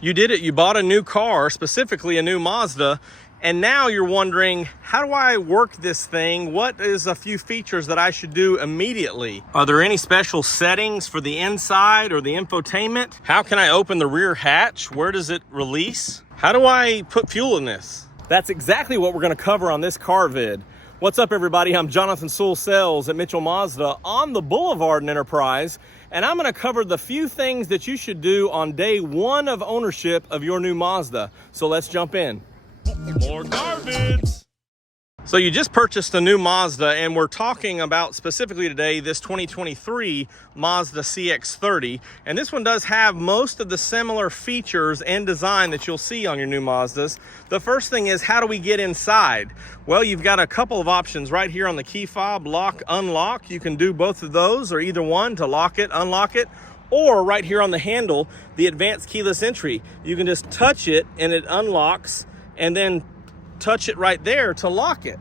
You did it. You bought a new car, specifically a new Mazda, and now you're wondering, how do I work this thing? What is a few features that I should do immediately? Are there any special settings for the inside or the infotainment? How can I open the rear hatch? Where does it release? How do I put fuel in this? That's exactly what we're going to cover on this car vid. What's up, everybody? I'm Jonathan Sewell Sales at Mitchell Mazda on the Boulevard in Enterprise, and I'm going to cover the few things that you should do on day one of ownership of your new Mazda. So let's jump in. More car vids. So you just purchased a new Mazda, and we're talking about specifically today this 2023 Mazda CX-30. And this one does have most of the similar features and design that you'll see on your new Mazdas. The first thing is, how do we get inside? Well, you've got a couple of options right here on the key fob, lock, unlock. You can do both of those, or either one to lock it, unlock it. Or right here on the handle, the advanced keyless entry. You can just touch it and it unlocks, and then touch it right there to lock it.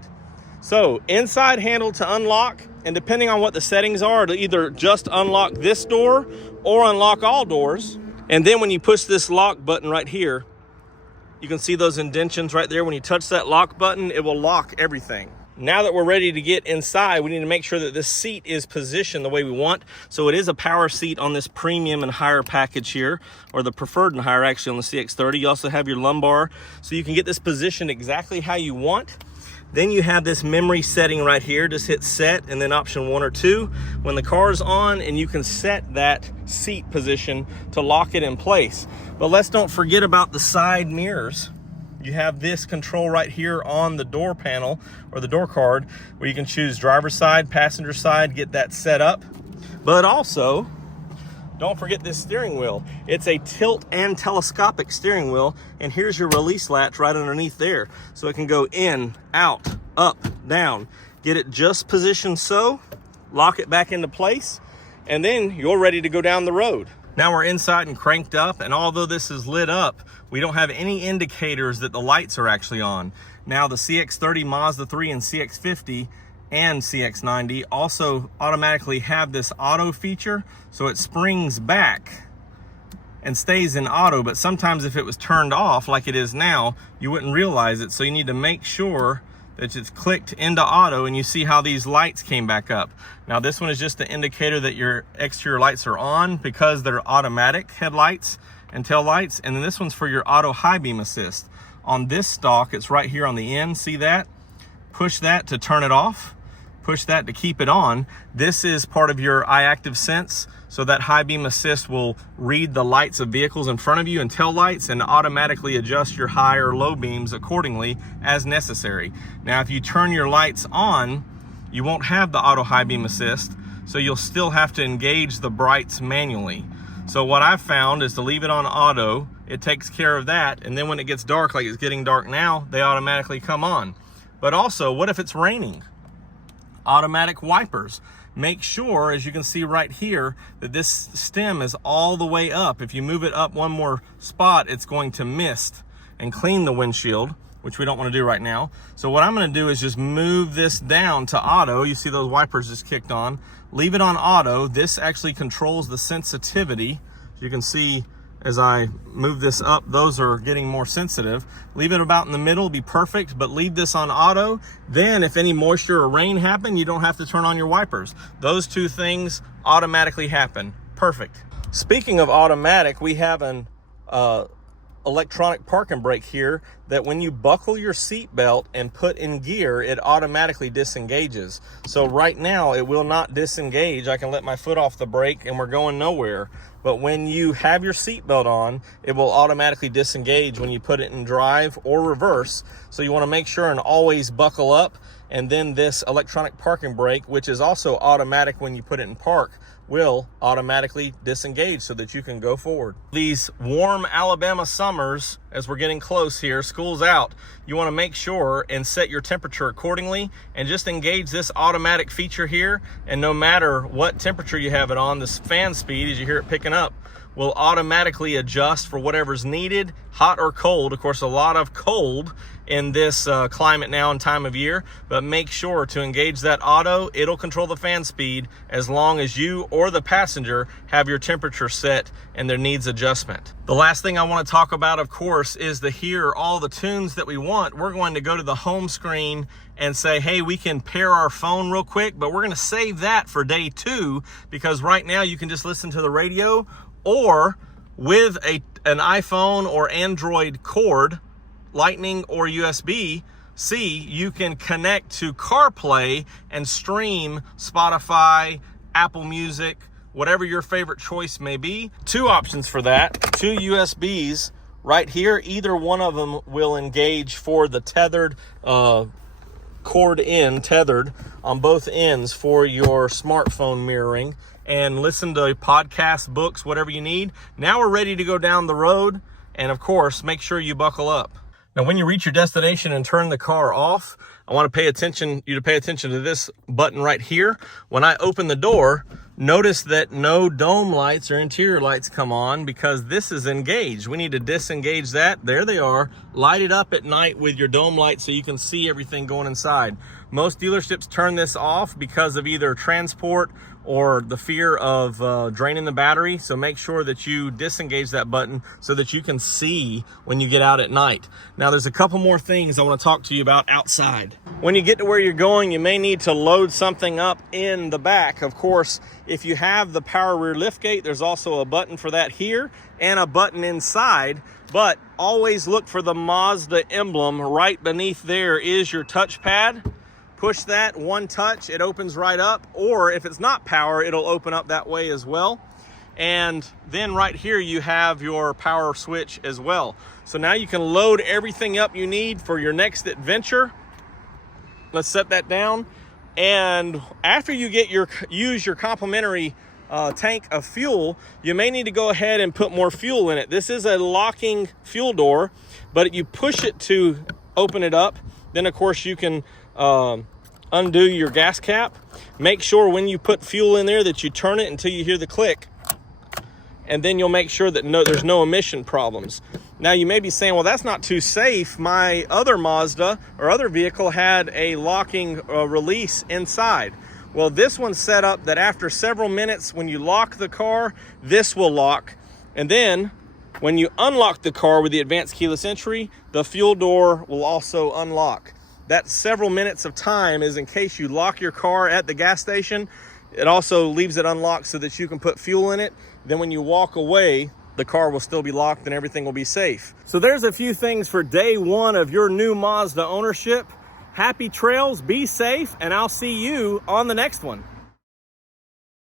So inside handle to unlock, and depending on what the settings are, it'll either just unlock this door or unlock all doors. And then when you push this lock button right here, you can see those indentions right there. When you touch that lock button, it will lock everything. Now that we're ready to get inside, we need to make sure that this seat is positioned the way we want. So it is a power seat on this premium and higher package here, or the preferred and higher actually on the CX-30. You also have your lumbar, so you can get this positioned exactly how you want. Then you have this memory setting right here. Just hit set and then option 1 or 2 when the car is on, and you can set that seat position to lock it in place. But let's don't forget about the side mirrors. You have this control right here on the door panel or the door card where you can choose driver's side, passenger side, get that set up. But also, don't forget this steering wheel. It's a tilt and telescopic steering wheel, and here's your release latch right underneath there. So it can go in, out, up, down. Get it just positioned so, lock it back into place, and then you're ready to go down the road. Now we're inside and cranked up, and although this is lit up, we don't have any indicators that the lights are actually on. Now the CX-30, Mazda 3, and CX-50 and CX-90 also automatically have this auto feature, so it springs back and stays in auto, but sometimes if it was turned off like it is now, you wouldn't realize it. So you need to make sure that it's clicked into auto, and you see how these lights came back up. Now this one is just an indicator that your exterior lights are on because they're automatic headlights and tail lights. And then this one's for your auto high beam assist. On this stalk, it's right here on the end. See that? Push that to turn it off. Push that to keep it on. This is part of your iActive Sense. So that high beam assist will read the lights of vehicles in front of you and tail lights, and automatically adjust your high or low beams accordingly as necessary. Now, if you turn your lights on, you won't have the auto high beam assist, so you'll still have to engage the brights manually. So what I've found is to leave it on auto. It takes care of that, and then when it gets dark, like it's getting dark now, they automatically come on. But also, what if it's raining? Automatic wipers. Make sure, as you can see right here, that this stem is all the way up. If you move it up one more spot, it's going to mist and clean the windshield, which we don't want to do right now. So what I'm going to do is just move this down to auto. You see those wipers just kicked on. Leave it on auto. This actually controls the sensitivity. As you can see, as I move this up, those are getting more sensitive. Leave it about in the middle, be perfect, but leave this on auto. Then if any moisture or rain happen, you don't have to turn on your wipers. Those two things automatically happen. Perfect. Speaking of automatic, we have an electronic parking brake here that when you buckle your seat belt and put in gear, it automatically disengages. So right now it will not disengage. I can let my foot off the brake and we're going nowhere. But when you have your seatbelt on, it will automatically disengage when you put it in drive or reverse. So you want to make sure and always buckle up. And then this electronic parking brake, which is also automatic when you put it in park, will automatically disengage so that you can go forward. These warm Alabama summers, as we're getting close here, school's out, you want to make sure and set your temperature accordingly and just engage this automatic feature here. And no matter what temperature you have it on, this fan speed, as you hear it picking up, will automatically adjust for whatever's needed, hot or cold. Of course, a lot of cold in this climate now and time of year, but make sure to engage that auto. It'll control the fan speed as long as you or the passenger have your temperature set and there needs adjustment. The last thing I want to talk about, of course, is to hear all the tunes that we want. We're going to go to the home screen and say, hey, we can pair our phone real quick, but we're going to save that for day 2, because right now you can just listen to the radio, or with an iPhone or Android cord, Lightning or USB-C, you can connect to CarPlay and stream Spotify, Apple Music, whatever your favorite choice may be. 2 options for that, 2 USBs right here. Either one of them will engage for the tethered cord in, tethered on both ends for your smartphone mirroring, and listen to podcasts, books, whatever you need. Now we're ready to go down the road, and of course, make sure you buckle up. Now, when you reach your destination and turn the car off, I want you to pay attention to this button right here. When I open the door, notice that no dome lights or interior lights come on because this is engaged. We need to disengage that. There they are. Light it up at night with your dome light so you can see everything going inside. Most dealerships turn this off because of either transport or the fear of draining the battery. So make sure that you disengage that button so that you can see when you get out at night. Now, there's a couple more things I want to talk to you about outside. When you get to where you're going, you may need to load something up in the back. Of course, if you have the power rear liftgate, there's also a button for that here and a button inside. But always look for the Mazda emblem. Right beneath there is your touchpad. Push that, one touch, it opens right up, or if it's not power, it'll open up that way as well. And then right here you have your power switch as well. So now you can load everything up you need for your next adventure. Let's set that down. And after you use your complimentary tank of fuel, you may need to go ahead and put more fuel in it. This is a locking fuel door, but you push it to open it up. Then of course you can undo your gas cap. Make sure when you put fuel in there that you turn it until you hear the click, and then you'll make sure that there's no emission problems. Now you may be saying, well, that's not too safe. My other Mazda or other vehicle had a locking release inside. Well, this one's set up that after several minutes, when you lock the car, this will lock, and then when you unlock the car with the advanced keyless entry, the fuel door will also unlock. That several minutes of time is in case you lock your car at the gas station. It also leaves it unlocked so that you can put fuel in it. Then when you walk away, the car will still be locked and everything will be safe. So there's a few things for day 1 of your new Mazda ownership. Happy trails, be safe, and I'll see you on the next one.